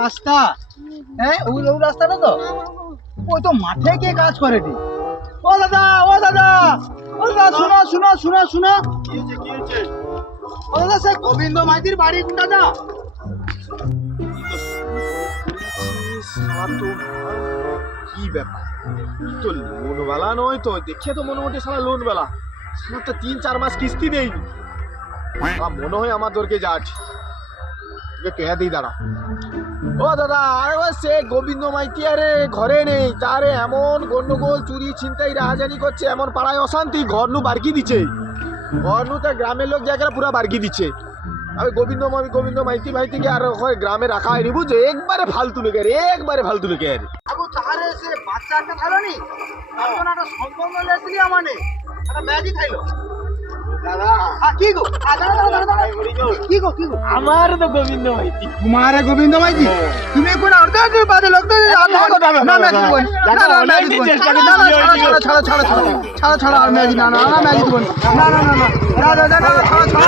রাস্তা, হ্যাঁ ওই রাস্তাটা তো ওই তো মাঠে গিয়ে কাজ করে নি। ও দাদা ও দাদা ও দাদা শোনো শোনো শোনো শোনো, কি হয়েছে? ও দাদা সে গোবিন্দ মাইতির বাড়ি কোনটা দাদা? কি ব্যাপার, ই তো লোনওয়ালা নয় তো, দেখে তো মনে হচ্ছে সারা লোনওয়ালা। সারা তো 3-4 মাস কিস্তি দেয়নি। আমার মনে হয় আমার দরকে যাচ্ছে, তোকে কে দিই দাঁড়া। ও দাদা, আরে ও সে গোবিন্দ মাইতি আরে ঘরে নেই, তারে এমন গন্ডগোল চুরি ছিনতাই রাহাজানি করছে, এমন পাড়ায় অশান্তি, ঘর নু বারকি দিচ্ছে। ঘর নু তার গ্রামের লোক জায়গাটা পুরা বারকি দিচ্ছে। আমি গোবিন্দ মাইতি ভাইতিকে আর ওখানে গ্রামে রাখা হয়নি বুঝছো, একবারে ফালতু লেগে রে, একবারে ফালতু লেগে আরে। আগো তাহারে সে বাচ্চাটা ভালো নি, তার জন্য একটা সম্পর্ক লেসলি আমানে একটা ম্যাজিক খাইলো দাদা কি গো কি গো কি গো আমার তো গোবিন্দ মাইতি। তোমার গোবিন্দ মাইতি, তুমি কোন অর্ধা যে বাদে লোক তো না ম্যাজিক বল না না ম্যাজিক বল না না ছাড়া ছাড়া ছাড়া ছাড়া ছাড়া ছাড়া ছাড়া ম্যাজিক না না ম্যাজিক বল না না না না না না ছাড়া ছাড়া